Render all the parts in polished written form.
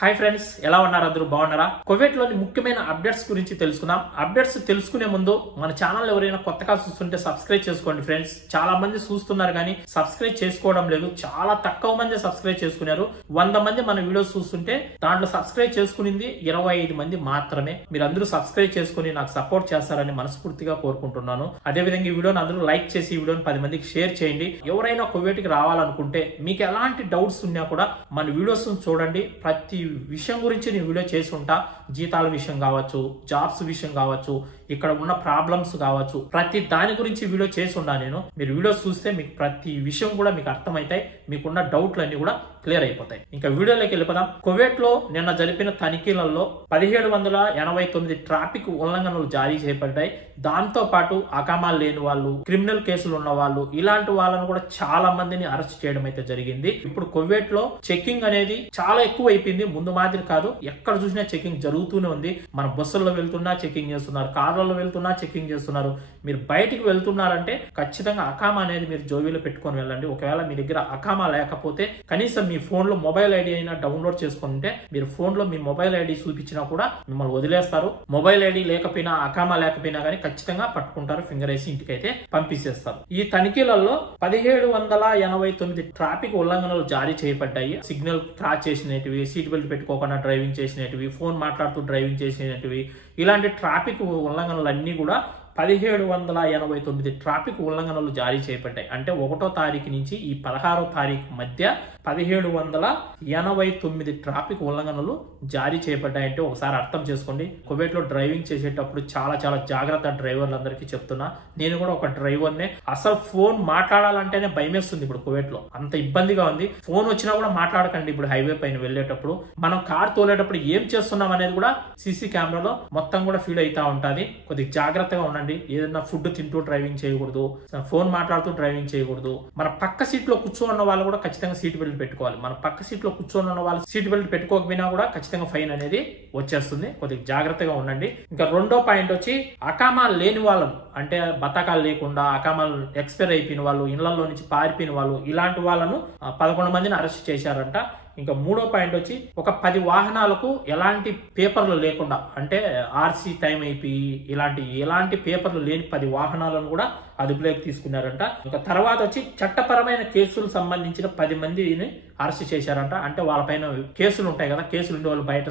Hi friends, ఎలా ఉన్నారు? అందరూ బాగున్నారా? కువైట్లోని ముఖ్యమైన అప్డేట్స్ గురించి తెలుసుకుందాం. అప్డేట్స్ తెలుసుకునే ముందు మన ఛానల్ ఎవరైనా కొత్తగా చూస్తుంటే సబ్స్క్రైబ్ చేసుకోండి ఫ్రెండ్స్. చాలా మంది చూస్తున్నారు కానీ సబ్స్క్రైబ్ చేసుకోవడం లేదు. చాలా తక్కువ మంది సబ్స్క్రైబ్ చేసుకున్నారు. 100 మంది మన వీడియోస్ చూస్తుంటే దాంట్లో సబ్స్క్రైబ్ చేసుకునింది 25 మంది మాత్రమే. మీరు అందరూ సబ్స్క్రైబ్ చేసుకుని నాకు సపోర్ట్ చేస్తారని మనస్ఫూర్తిగా కోరుకుంటున్నాను. అదేవిధంగా ఈ వీడియోని అందరూ లైక్ చేసి ఈ వీడియోని 10 మందికి షేర్ చేయండి. ఎవరైనా కువైట్కి రావాలనుకుంటే మీకు ఎలాంటి డౌట్స్ ఉన్నా కూడా మన వీడియోస్ చూడండి. ప్రతి విషయం గురించి నేను వీడియో చేసి ఉంటా. జీతాల విషయం కావచ్చు, జాబ్స్ విషయం కావచ్చు, ఇక్కడ ఉన్న ప్రాబ్లమ్స్ కావచ్చు, ప్రతి దాని గురించి వీడియో చేసి ఉన్నా నేను. మీరు వీడియోస్ చూస్తే మీకు ప్రతి విషయం కూడా మీకు అర్థమవుతాయి. మీకున్న డౌట్లు అన్ని కూడా క్లియర్ అయిపోతాయి. ఇంకా వీడియోలోకి వెళ్ళిపోదాం. కువైట్ లో నిన్న జరిపిన తనిఖీలలో 1789 ట్రాఫిక్ ఉల్లంఘనలు జారీ చేయబడ్డాయి. దాంతో పాటు అకామాలు లేని వాళ్ళు, క్రిమినల్ కేసులు ఉన్న వాళ్ళు, ఇలాంటి వాళ్ళను కూడా చాలా మందిని అరెస్ట్ చేయడం అయితే జరిగింది. ఇప్పుడు కువైట్ లో చెకింగ్ అనేది చాలా ఎక్కువ అయిపోయింది. ముందు మాదిరి కాదు, ఎక్కడ చూసినా చెకింగ్ జరుగుతూనే ఉంది. మన బస్సుల్లో వెళ్తున్నా చెకింగ్ చేస్తున్నారు, కార్లలో వెళ్తున్నా చెకింగ్ చేస్తున్నారు. మీరు బయటికి వెళ్తున్నారంటే ఖచ్చితంగా అకామా అనేది మీరు జోబీలో పెట్టుకొని వెళ్ళండి. ఒకవేళ మీ దగ్గర అకామా లేకపోతే కనీసం మీ ఫోన్ లో మొబైల్ ఐడి అయినా డౌన్లోడ్ చేసుకుంటే, మీరు ఫోన్ లో మీ మొబైల్ ఐడి చూపించినా కూడా మిమ్మల్ని వదిలేస్తారు. మొబైల్ ఐడి లేకపోయినా, అకామా లేకపోయినా కానీ ఖచ్చితంగా పట్టుకుంటారు. ఫింగర్ వేసి ఇంటికి అయితే పంపించేస్తారు. ఈ తనిఖీలలో 1789 ట్రాఫిక్ ఉల్లంఘనలు జారీ చేయబడ్డాయి. సిగ్నల్ క్రాస్ చేసినటివి, సీట్ బెల్ట్ పెట్టుకోకుండా డ్రైవింగ్ చేసినటివి, ఫోన్ మాట్లాడుతూ డ్రైవింగ్ చేసినటివి, ఇలాంటి ట్రాఫిక్ ఉల్లంఘనలన్నీ కూడా 1789 ట్రాఫిక్ ఉల్లంఘనలు జారీ చేయబడ్డాయి. అంటే 1వ తారీఖు నుంచి ఈ 16వ తారీఖు మధ్య 1789 ట్రాఫిక్ ఉల్లంఘనలు జారీ చేయబడ్డాయంటే ఒకసారి అర్థం చేసుకోండి. కువైట్ లో డ్రైవింగ్ చేసేటప్పుడు చాలా జాగ్రత్త. డ్రైవర్లందరికీ చెప్తున్నా, నేను కూడా ఒక డ్రైవర్నే. అసలు ఫోన్ మాట్లాడాలంటేనే భయమేస్తుంది ఇప్పుడు కువైట్ లో. అంత ఇబ్బందిగా ఉంది. ఫోన్ వచ్చినా కూడా మాట్లాడకండి. ఇప్పుడు హైవే పైన వెళ్ళేటప్పుడు, మనం కార్ తోలేటప్పుడు ఏం చేస్తున్నాం అనేది కూడా సీసీ కెమెరాలో మొత్తం కూడా ఫీడ్ అవుతా ఉంటుంది. కొద్దిగా జాగ్రత్తగా ఉండండి. ఏదైనా ఫుడ్ తింటూ డ్రైవింగ్ చేయకూడదు, ఫోన్ మాట్లాడుతూ డ్రైవింగ్ చేయకూడదు. మన పక్క సీట్ లో కూర్చోన్న వాళ్ళు కూడా ఖచ్చితంగా సీట్ బెల్ట్ పెట్టుకోవాలి. మన పక్క సీట్ లో కూర్చొని ఉన్న వాళ్ళు సీట్ బెల్ట్ పెట్టుకోకపోయినా కూడా ఖచ్చితంగా ఫైన్ అనేది వచ్చేస్తుంది. కొద్దిగా జాగ్రత్తగా ఉండండి. ఇంకా రెండో పాయింట్ వచ్చి, అకామా లేని వాళ్ళను, అంటే బతకాలు లేకుండా అకామాలు ఎక్స్పైర్ అయిపోయిన వాళ్ళు, ఇళ్లలో నుంచి పారిపోయిన వాళ్ళు, ఇలాంటి వాళ్ళను 11 మందిని అరెస్ట్ చేశారంట. ఇంకా మూడో పాయింట్ వచ్చి, ఒక 10 వాహనాలకు ఎలాంటి పేపర్లు లేకుండా, అంటే ఆర్సీ టైం అయిపోయి ఎలాంటి పేపర్లు లేని 10 వాహనాలను కూడా అదుపులోకి తీసుకున్నారంట. ఇంకా తర్వాత వచ్చి చట్టపరమైన కేసులు సంబంధించిన 10 మందిని అరెస్ట్ చేశారంట. అంటే వాళ్ళపైన కేసులు ఉంటాయి కదా, కేసులు ఉండే వాళ్ళు బయట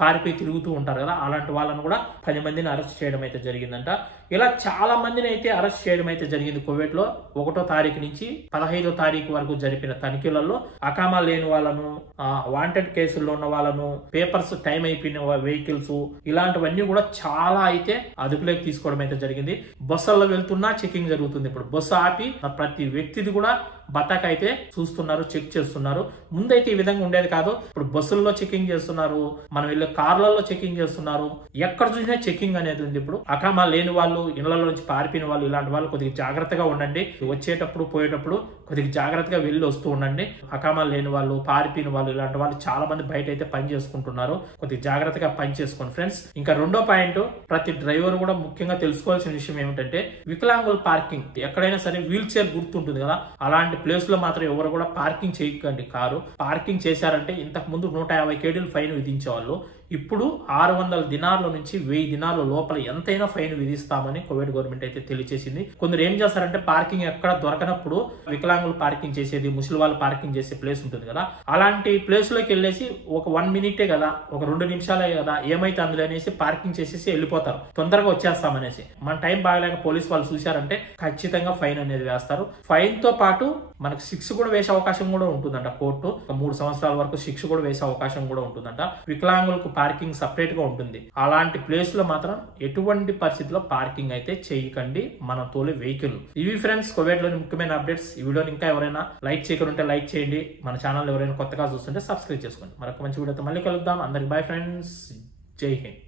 పారిపోయి తిరుగుతూ ఉంటారు కదా, అలాంటి వాళ్ళను కూడా 10 మందిని అరెస్ట్ చేయడం అయితే జరిగిందంట. ఇలా చాలా మందిని అయితే అరెస్ట్ చేయడం అయితే జరిగింది కువైట్ లో. 1వ తారీఖు నుంచి 15వ తారీఖు వరకు జరిపిన తనిఖీలలో అకామా లేని వాళ్ళను, వాంటెడ్ కేసుల్లో ఉన్న వాళ్ళను, పేపర్స్ టైం అయిపోయిన వెహికల్స్, ఇలాంటివన్నీ కూడా చాలా అయితే అదుపులోకి తీసుకోవడం అయితే జరిగింది. బస్సుల్లో వెళ్తున్నా చెకింగ్ జరుగుతుంది. ఇప్పుడు బస్సు ఆపి ప్రతి వ్యక్తిది కూడా బతాక అయితే చూస్తున్నారు, చెక్ చేస్తున్నారు. ముందైతే ఈ విధంగా ఉండేది కాదు. ఇప్పుడు బస్సుల్లో చెకింగ్ చేస్తున్నారు, మనం వెళ్ళే కార్లలో చెకింగ్ చేస్తున్నారు. ఎక్కడ చూసినా చెకింగ్ అనేది ఉంది. ఇప్పుడు అకామా లేని వాళ్ళు, ఇళ్లలో నుంచి పారిపోయిన వాళ్ళు, ఇలాంటి వాళ్ళు కొద్దిగా జాగ్రత్తగా ఉండండి. వచ్చేటప్పుడు పోయేటప్పుడు కొద్దిగా జాగ్రత్తగా వెళ్ళి వస్తూ ఉండండి. అకామా లేని వాళ్ళు, పారిపోయిన వాళ్ళు, ఇలాంటి వాళ్ళు చాలా మంది బయట అయితే పని చేసుకుంటున్నారు. కొద్దిగా జాగ్రత్తగా పని చేసుకోండి ఫ్రెండ్స్. ఇంకా రెండో పాయింట్, ప్రతి డ్రైవర్ కూడా ముఖ్యంగా తెలుసుకోవాల్సిన విషయం ఏమిటంటే, వికలాంగుల పార్కింగ్. ఎక్కడైనా సరే వీల్ చైర్ గుర్తుంటుంది కదా, అలాంటి ప్లేస్ లో మాత్రం ఎవరు కూడా పార్కింగ్ చేయకండి. కారు పార్కింగ్ చేశారంటే ఇంతకు ముందు 150 కేడీలు ఫైన్ విధించేవాళ్ళు. ఇప్పుడు 600 దినార్ల నుంచి 1000 దినార్ల లోపల ఎంతైనా ఫైన్ విధిస్తామని కువైట్ గవర్నమెంట్ అయితే తెలియజేసింది. కొందరు ఏం చేస్తారంటే, పార్కింగ్ ఎక్కడ దొరకనప్పుడు వికలాంగులు పార్కింగ్ చేసేది, ముసలి వాళ్ళు పార్కింగ్ చేసే ప్లేస్ ఉంటుంది కదా, అలాంటి ప్లేస్ లోకి వెళ్ళేసి ఒక 1 మినిటే కదా, ఒక 2 నిమిషాలే కదా, ఏమైతే అందులో అనేసి పార్కింగ్ చేసేసి వెళ్ళిపోతారు. తొందరగా వచ్చేస్తామనేసి. మన టైం బాగలేక పోలీస్ వాళ్ళు చూశారంటే ఖచ్చితంగా ఫైన్ అనేది వేస్తారు. ఫైన్ తో పాటు మనకు శిక్ష కూడా వేసే అవకాశం కూడా ఉంటుందంట. కోర్టు 3 సంవత్సరాల వరకు శిక్ష కూడా వేసే అవకాశం కూడా ఉంటుందంట. వికలాంగులకు పార్కింగ్ సపరేట్ గా ఉంటుంది. అలాంటి ప్లేస్ లో మాత్రం ఎటువంటి పరిస్థితిలో పార్కింగ్ అయితే చేయకండి మన తోలే వెహికల్. ఇవి ఫ్రెండ్స్ కువైట్ లోని ముఖ్యమైన అప్డేట్స్. ఈ వీడియోని ఇంకా ఎవరైనా లైక్ చేయకుంటే లైక్ చేయండి. మన ఛానల్ ఎవరైనా కొత్తగా చూస్తుంటే సబ్స్క్రైబ్ చేసుకోండి. మరొక మంచి వీడియోతో మళ్ళీ కలుద్దాం. అందరికి బై ఫ్రెండ్స్. జై హింద్.